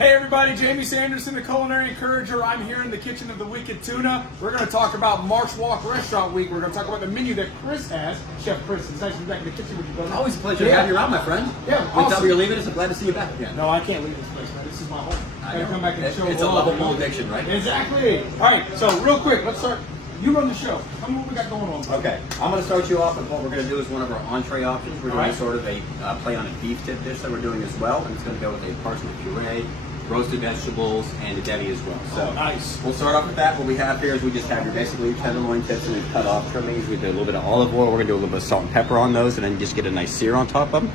Hey everybody, Jamie Sanderson, the Culinary Encourager. I'm here in the kitchen of the Wicked Tuna. We're going to talk about MarshWalk Restaurant Week. We're going to talk about the menu that Chris has. Chef Chris, it's nice to be back in the kitchen with you, brother. Always a pleasure to have you around, my friend. Yeah, awesome. awesome. Tell me you're leaving us. I'm glad to see you back again. No, I can't leave this place, man. This is my home. I gotta come back and show it's a lovable addiction, right? Exactly. All right, so real quick, let's start. You run the show. Tell me what we got going on. Okay, I'm going to start you off with what we're going to do is one of our entree options. We're doing sort of a play on a beef tip dish that we're doing as well, and it's going to go with a parsnip puree, roasted vegetables, and a demi as well. So nice. We'll start off with that. What we have here is we just have your basically tenderloin tips and we've cut off trimmings. We do a little bit of olive oil. We're going to do a little bit of salt and pepper on those, and then just get a nice sear on top of them.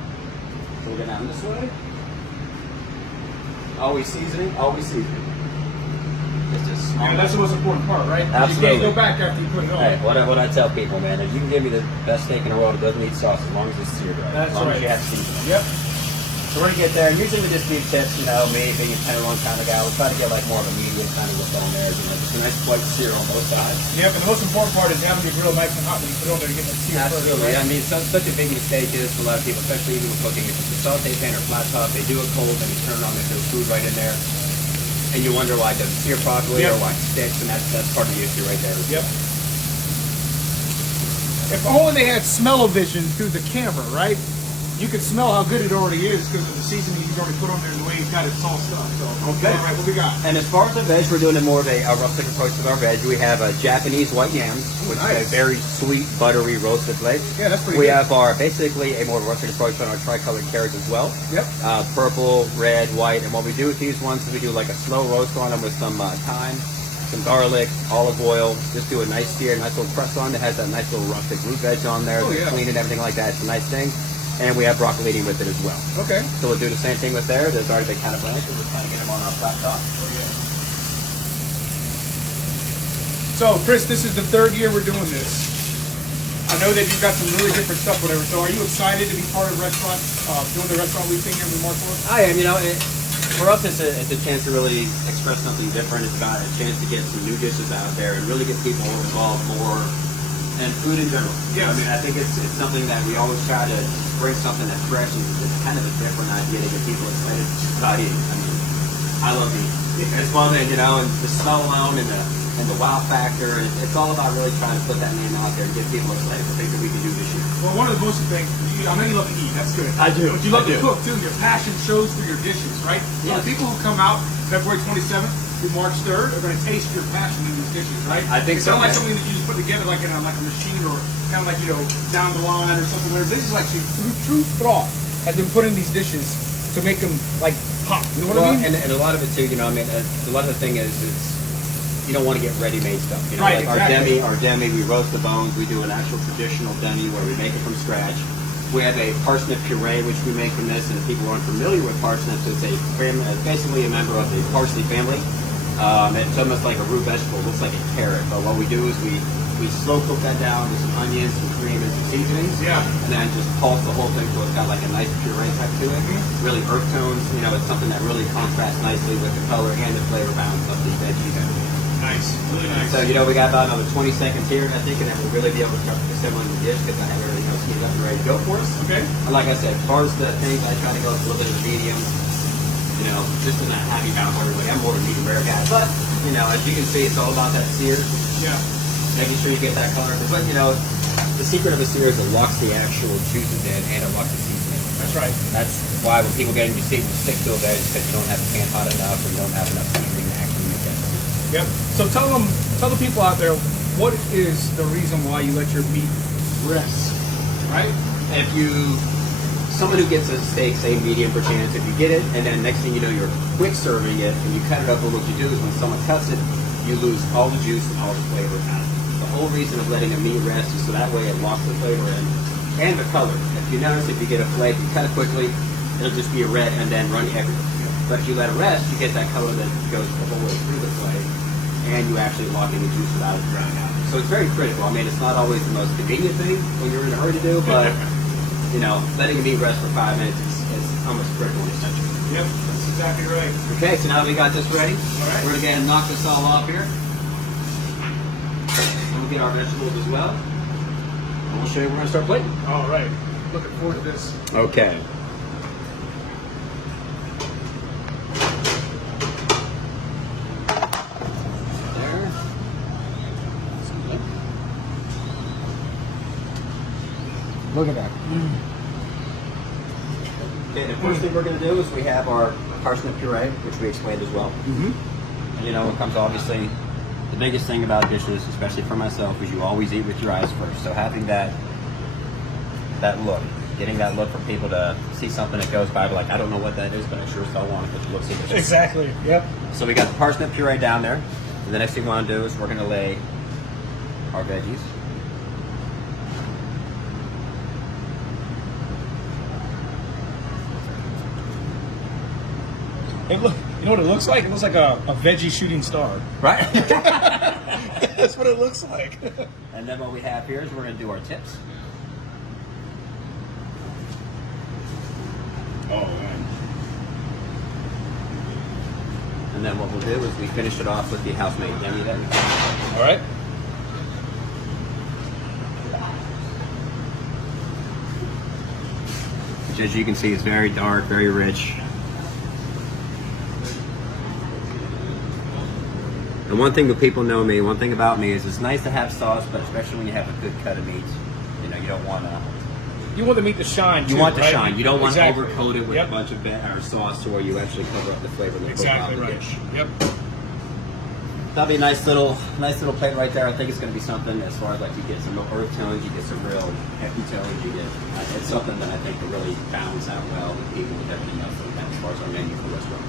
So we'll go down this way. Always seasoning, always seasoning. Just a small. Yeah, that's the most important part, right? Absolutely. You can't go back after you put it on. Hey, what I tell people, man, if you can give me the best steak in the world, it doesn't need sauce as long as it's seared right. That's as long right. as you have seasoning. Yep. So we're gonna get there. Usually with this beef tips, me being a tenderloin kind of guy, we'll try to get like more of a medium kind of look on there. Just a nice white sear on both sides. Yep, and the most important part is having your grill nice and hot when you put it on there to get that sear. Absolutely. First, right? I mean, such a big mistake is for a lot of people, especially even with cooking, if it's a saute pan or flat top, they do it cold, then you turn it on, there's food right in there. And you wonder why it doesn't sear properly or why it sticks, and that's part of the issue right there. Yep. If only they had smell-o-vision through the camera, right? You could smell how good it already is because of the seasoning he's already put on there and the way he's got it sauced up. So, okay. All right, what we got? And as far as the veg, we're doing it more of a rustic approach with our veg. We have a Japanese white yams, which is a very sweet, buttery roasted plate. Yeah, that's pretty good. We good. have basically a more rustic approach on our tricolored carrots as well. Yep. Purple, red, white. And what we do with these ones is we do like a slow roast on them with some thyme, some garlic, olive oil. Just do a nice sear, nice little crust on it. It has that nice little rustic root veg on there. Oh, yeah. Clean and everything like that. It's a nice thing. And we have broccolini with it as well. Okay. So we'll do the same thing with there. There's already been kind of blanched. We're just trying to get them on our flat top. So, Chris, this is the third year we're doing this. I know that you've got some really different stuff, whatever. So, are you excited to be part of restaurant, doing the restaurant week thing here with MarshWalk? I am. For us, it's a chance to really express something different. It's about a chance to get some new dishes out there and really get people involved more. And food in general. Yeah. I mean, I think it's something that we always try to bring something that's fresh, and it's kind of a different idea to get people excited about eating. I mean, I love eating. It's fun, and and the smell alone and the wow factor. It's all about really trying to put that name out there and get people excited for things that we can do this year. Well, one of the most things, I know you love to eat. That's good. I do. But you love to cook too. Your passion shows through your dishes, right? Yes. So the people who come out February 27th through March 3rd are going to taste your passion in these dishes, right? I think it's so. It's not like something that you just put together like in a machine or kind of like, down the line or something. Where this is actually true thought has been put in these dishes to make them like pop. You know what I mean? And a lot of it too, a lot of the thing is you don't want to get ready-made stuff. Right, like exactly. our demi, we roast the bones. We do an actual traditional demi where we make it from scratch. We have a parsnip puree, which we make from this, and if people aren't familiar with parsnips, it's basically a member of the parsley family. It's almost like a root vegetable. It looks like a carrot, but what we do is we slow cook that down with some onions, some cream, and some seasonings. Yeah. And then just pulse the whole thing so it's got like a nice puree type to it. Really earth tones. It's something that really contrasts nicely with the color and the flavor balance of the veggies. Nice, really nice. So, we got about another 20 seconds here, I think, and then we'll really be able to start assembling the dish because I have everything else heated up and ready to go for us. Okay. And like I said, as far as the things, I try to go with a little bit of the medium, just in that happy balance everybody. I'm more of a medium rare guy. But, as you can see, it's all about that sear. Yeah. Making sure you get that color. But, the secret of a sear is it locks the actual juices in and it locks the seasoning. That's right. That's why when people get in, you see them stick to a veg because you don't have the pan hot enough or you don't have enough seasoning to actually make that. Yep. So tell the people out there, what is the reason why you let your meat rest, right? If someone who gets a steak, say medium per chance, if you get it, and then next thing you know, you're quick serving it, and you cut it up, and what you do is when someone cuts it, you lose all the juice and all the flavor out of it. The whole reason of letting a meat rest is so that way it locks the flavor in, and the color. If you notice, if you get a fillet, if you cut it quickly, it'll just be a red and then run everywhere. But if you let it rest, you get that color that goes the whole way through the fillet, and you actually lock in the juice without it drying out. So it's very critical. I mean, it's not always the most convenient thing when you're in a hurry to do, but letting a meat rest for 5 minutes is almost critical and essential. Yep, that's exactly right. Okay, so now that we got this ready, right. we're going to go ahead and knock this all off here. And we'll get our vegetables as well. And we'll show you we're going to start plating. All right. Looking forward to this. Okay. Look at that. Okay, the first thing we're going to do is we have our parsnip puree, which we explained as well. And, you know, it comes obviously, the biggest thing about dishes, especially for myself, is you always eat with your eyes first. So having that look, getting that look for people to see something that goes by, like, I don't know what that is, but I sure as hell want it because it looks delicious. Exactly. Yep. So we got the parsnip puree down there. And the next thing we want to do is we're going to lay our veggies. You know what it looks like? It looks like a veggie shooting star. Right? That's what it looks like. And then what we have here is we're going to do our tips. Oh, man. And then what we'll do is we finish it off with the house-made demi that we did. All right. Which, as you can see, is very dark, very rich. And one thing that people know me, one thing about me is it's nice to have sauce, but especially when you have a good cut of meat, you know, you don't want to. You want the meat to shine. You want to right? shine. You don't want Exactly. to overcoat it with Yep. a bunch of sauce to where you actually cover up the flavor of the Exactly profile of the right. dish. Yep. That'll be a nice little plate right there. I think it's going to be something as far as like you get some real earth tones, you get some real hefty tones, you get it's something that I think will really balance out well with people with everything else that we have as far as our menu for the restaurant.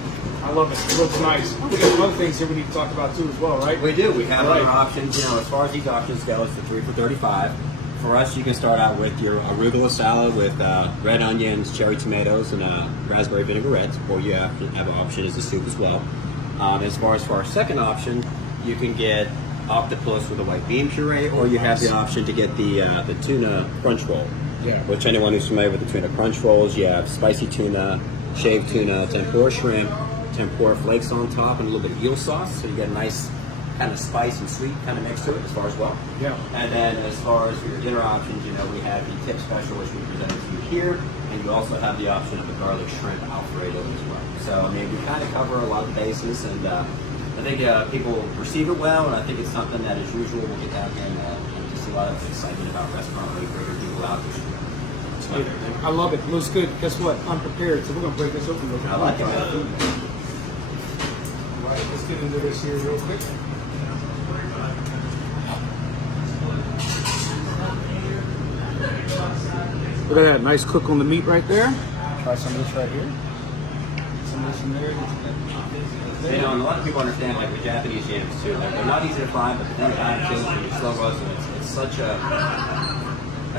I love it. It looks nice. We got some other things here we need to talk about too as well, right? We do. We have Right. other options. You know, as far as these options go, it's the 3 for $35. For us, you can start out with your arugula salad with red onions, cherry tomatoes, and raspberry vinaigrette, or you have an option as a soup as well. As far as for our second option, you can get octopus with a white bean puree, or you have the option to get the tuna crunch roll. Yeah. Which anyone who's familiar with the tuna crunch rolls, you have spicy tuna, shaved tuna, tempura shrimp, tempura flakes on top, and a little bit of eel sauce, so you get a nice kind of spice and sweet kind of mix to it as far as well. Yeah. And then as far as for your dinner options, you know, we have the tip special, which we presented to you here, and you also have the option of a garlic shrimp Alfredo as well. So, I mean, we kind of cover a lot of bases, and I think people receive it well, and I think it's something that, as usual, we'll get out there and just a lot of excitement about restaurant week, bringing people out this year. It's my favorite thing. I love it. It looks good. Guess what? I'm prepared, so we're going to break this open. I like it. All right, let's get into this here real quick. Look at that. Nice cook on the meat right there. Try some of this right here. Some of this in there. You know, and a lot of people understand, like, the Japanese yams, too. Like, they're not easy to fry, but the thing about it is when you slow roast them, it's such a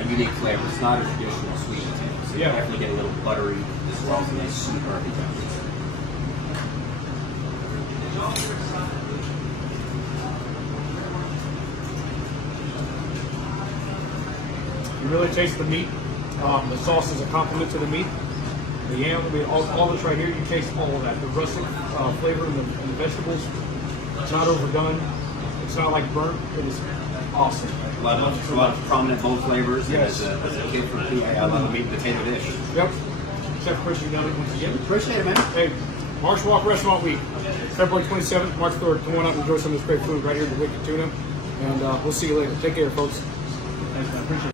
unique flavor. It's not a traditional sweet potato. So you definitely get a little buttery as well as a nice sweet earthy tone. You really taste the meat. The sauce is a compliment to the meat. The yam, I mean, all this right here, you taste all of that. The rustic flavor in the vegetables. It's not overdone. It's not like burnt. It is awesome. A lot of prominent bold flavors. Yes. And as a kid from PA, I love a meat and potato dish. Yep. Chef Chris, you done it once again. Appreciate it, man. Hey, MarshWalk Restaurant Week, February 27th, March 3rd. Come on out and enjoy some of this great food right here at the Wicked Tuna. And we'll see you later. Take care, folks. Thanks, man. Appreciate it.